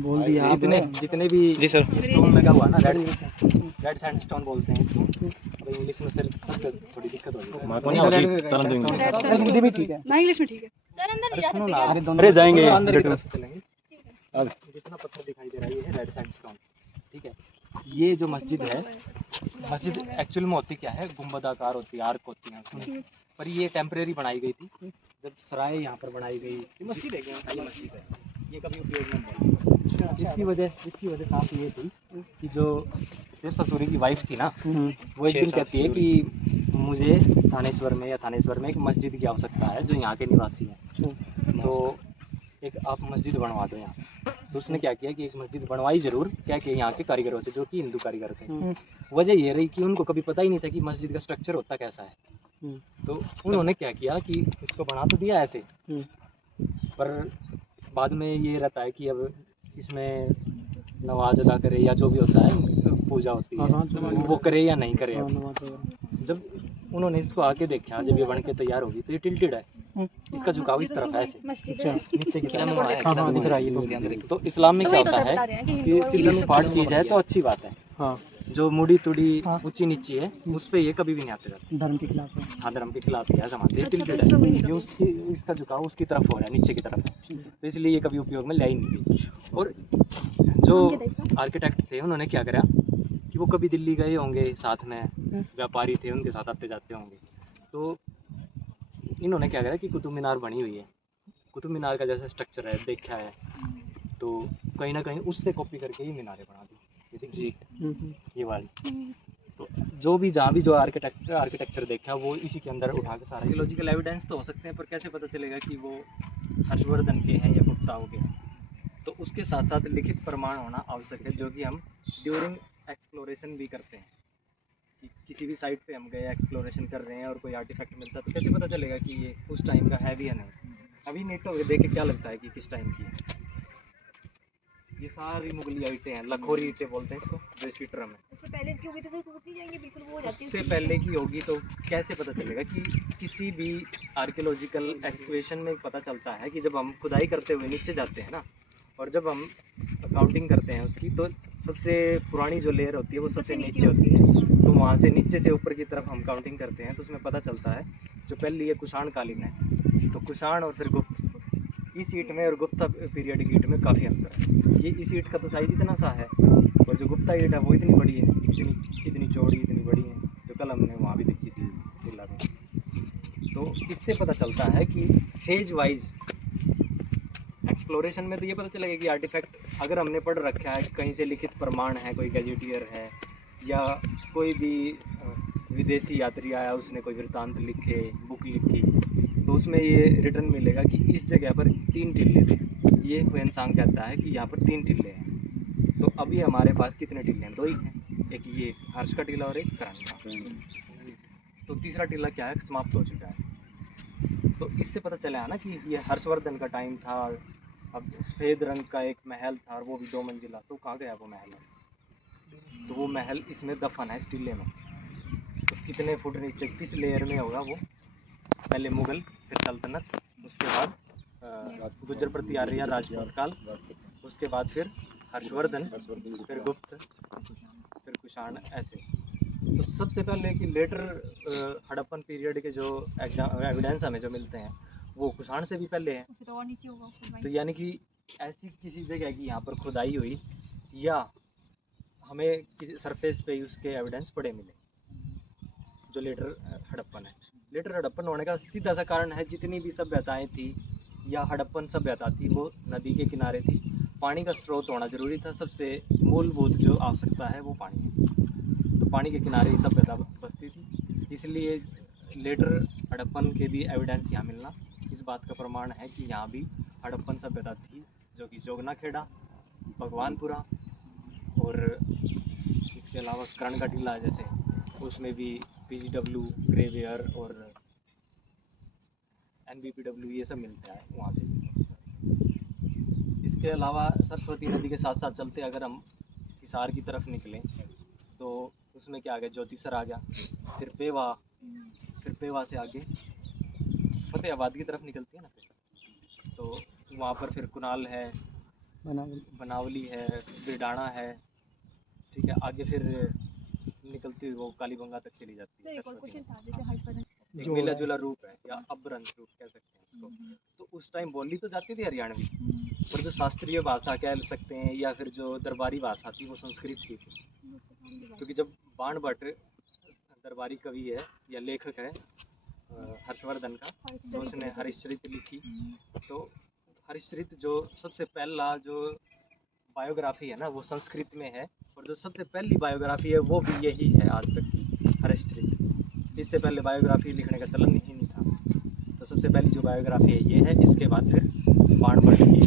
बोल दिया जितने जितने भी जी सर। स्टोन लगा हुआ ना, रेड सैंडस्टोन बोलते हैं इसको। अब इंग्लिश में फिर सबसे थोड़ी दिक्कत होगी। हिंदी में ठीक है ना इंग्लिश में ठीक है सर। अंदर नहीं जा सकते क्या? अरे जाएंगे अंदर की तरफ से चलेंगे। जितना पत्थर दिखाई दे रहा है ये है रेड सैंडस्टोन, ठीक है। ये जो मस्जिद है, मस्जिद एक्चुअल में होती क्या है, गुंबदाकार होती है, आर्क होती है उसमें। पर ये टेम्परेरी बनाई गई थी जब सराय यहाँ पर बनाई गई। ये मस्जिद है, ये मस्जिद है, ये कभी उपयोग में नहीं आई। इसकी वजह साफ ये थी कि जो शेर ससूरी की वाइफ थी ना, वो एक दिन कहती है कि मुझे थानेश्वर में एक मस्जिद की आवश्यकता है जो यहाँ के निवासी हैं, तो एक आप मस्जिद बनवा दो यहाँ। तो उसने क्या किया कि एक मस्जिद बनवाई जरूर, क्या कि यहाँ के कारीगरों से, जो कि हिंदू कारीगर थे। वजह ये रही कि उनको कभी पता ही नहीं था कि मस्जिद का स्ट्रक्चर होता कैसा है। तो उन्होंने क्या किया कि इसको बना तो दिया ऐसे, पर बाद में ये रहता है कि अब इसमें नमाज अदा करे या जो भी होता है, पूजा होती है, वो करे या नहीं करे। जब उन्होंने इसको आके देखा, जब ये बन के तैयार होगी, तो ये टिल्टेड है, इसका झुकाव इस तरफ है ऐसे नीचे की तरफ। तो इस्लाम में क्या होता है कि सीधा सपाट चीज है तो अच्छी बात है, जो मुड़ी तुड़ी ऊंची नीची है उस पे ये कभी भी नहीं आते जाते, धर्म के खिलाफ है। हाँ धर्म के खिलाफ है, ऐसा मानते हैं। टिल्टेड है ये, उसकी इसका झुकाव उसकी तरफ हो रहा है, नीचे की तरफ है, तो इसलिए ये कभी उपयोग में लाई नहीं गई। और जो आर्किटेक्ट थे उन्होंने क्या करा कि वो कभी दिल्ली गए होंगे, साथ में व्यापारी थे उनके साथ आते जाते होंगे, तो इन्होंने क्या करा कि कुतुब मीनार बनी हुई है, कुतुब मीनार का जैसा स्ट्रक्चर है देखा है, तो कहीं ना कहीं उससे कॉपी करके ही मीनारें बना दी जी, ये वाली। तो जो भी जहाँ भी जो आर्किटेक्चर देखा वो इसी के अंदर उठा के सारा। आर्कियोलॉजिकल एविडेंस तो हो सकते हैं, पर कैसे पता चलेगा कि वो हर्षवर्धन के हैं या गुप्ताओं के हैं? तो उसके साथ साथ लिखित प्रमाण होना आवश्यक है, जो कि हम ड्यूरिंग एक्सप्लोरेशन भी करते हैं। कि किसी भी साइट पे हम गए, एक्सप्लोरेशन कर रहे हैं और कोई आर्टिफैक्ट मिलता है, तो कैसे पता चलेगा कि ये उस टाइम का है भी या नहीं? अभी नेटो देख के क्या लगता है कि किस टाइम की है? ये सारी मुगली ईंटें हैं, लखोरी ईंटें बोलते हैं इसको, जो इसकी ट्रम है। उससे पहले की होगी तो सर टूट नहीं जाएंगे बिल्कुल, वो हो जाती है। उससे पहले की होगी तो कैसे पता चलेगा? कि किसी भी आर्कियोलॉजिकल एक्सकवेशन में पता चलता है कि जब हम खुदाई करते हुए नीचे जाते हैं ना, और जब हम काउंटिंग करते हैं उसकी, तो सबसे पुरानी जो लेयर होती है वो सबसे नीचे होती है। तो वहाँ से नीचे से ऊपर की तरफ हम काउंटिंग करते हैं, तो उसमें पता चलता है जो पहली ये कुषाण कालीन है, तो कुषाण और फिर गुप्त, इस ईंट में और गुप्ता पीरियड की ईंट में काफ़ी अंतर है। ये इस ईंट का तो साइज इतना सा है, और जो गुप्ता ईंट है वो इतनी बड़ी है, इतनी चौड़ी, इतनी बड़ी है, जो कल हमने वहाँ भी देखी थी किला में। तो इससे पता चलता है कि फेज वाइज एक्सप्लोरेशन में तो ये पता चलेगा कि आर्टिफैक्ट अगर हमने पढ़ रखा है, कहीं से लिखित प्रमाण है, कोई गैजेटियर है, या कोई भी विदेशी यात्री आया उसने कोई वृत्तांत लिखे, बुक लिखी, तो उसमें ये रिटर्न मिलेगा कि इस जगह पर 3 टिल्ले थे। ये हुएनसांग कहता है कि यहाँ पर 3 टिल्ले हैं। तो अभी हमारे पास कितने टिल्ले हैं? 2 ही हैं, एक ये हर्ष का टिल्ला और एक करण का। तो तीसरा टिल्ला क्या है, समाप्त हो चुका है। तो इससे पता चला है ना कि ये हर्षवर्धन का टाइम था। अब सफ़ेद रंग का एक महल था और वो भी 2 मंजिला, तो कहाँ गया वो महल? तो वो महल इसमें दफन है, इस टिल्ले में। तो कितने फुट नीचे किस लेयर में होगा वो? पहले मुगल, फिर सल्तनत, उसके बाद गुर्जर प्रतिहार्य राजपूत काल, उसके बाद फिर हर्षवर्धन, फिर गुप्त, फिर कुषाण, ऐसे। तो सबसे पहले कि लेटर हड़प्पन पीरियड के जो एविडेंस हमें जो मिलते हैं वो कुषाण से भी पहले हैं। उससे तो और नीचे होगा उसके तो यानी कि ऐसी किसी जगह की यहाँ पर खुदाई हुई, या हमें किसी सरफेस पे ही उसके एविडेंस पड़े मिले, जो लेटर हड़प्पन है। लेटर हड़प्पन होने का सीधा सा कारण है, जितनी भी सभ्यताएं थी या हड़प्पन सभ्यता थी वो नदी के किनारे थी, पानी का स्रोत होना जरूरी था। सबसे मूलभूत जो आवश्यकता है वो पानी है, तो पानी के किनारे ही सभ्यता बसती थी। इसलिए लेटर हड़प्पन के भी एविडेंस यहाँ मिलना इस बात का प्रमाण है कि यहाँ भी हड़प्पन सभ्यता थी, जो कि जोगनाखेड़ा, भगवानपुरा, और इसके अलावा कर्ण का टीला, जैसे उसमें भी PGW ग्रेवियर और NBPW ये सब मिलता है वहाँ से। इसके अलावा सरस्वती नदी के साथ साथ चलते अगर हम हिसार की तरफ निकलें, तो उसमें क्या आ गया, ज्योतिसर आ गया, फिर पेवा से आगे फतेहाबाद की तरफ निकलती है ना, फिर तो वहाँ पर फिर कुनाल है, बनावली है, बिरडाणा है, ठीक है। आगे फिर निकलती हुई वो कालीबंगा तक चली जाती सर है। एक और सरस्वती क्वेश्चन था जैसे हरिपदन नदी। एक मिला जुला रूप है या अभ्रंश रूप कह सकते हैं उसको। तो उस टाइम बोली तो जाती थी हरियाणवी, पर जो शास्त्रीय भाषा कह सकते हैं या फिर जो दरबारी भाषा थी वो संस्कृत की थी। क्योंकि जब बाणभट्ट दरबारी कवि है या लेखक है हर्षवर्धन का, तो उसने हरिश्चरित लिखी। तो हरिश्चरित जो सबसे पहला जो बायोग्राफी है ना वो संस्कृत में है, और जो सबसे पहली बायोग्राफी है वो भी यही है आज तक की, हरिश्चरित। इससे पहले बायोग्राफी लिखने का चलन ही नहीं था। तो सबसे पहली जो बायोग्राफी है ये है, इसके बाद फिर बाणभट्ट की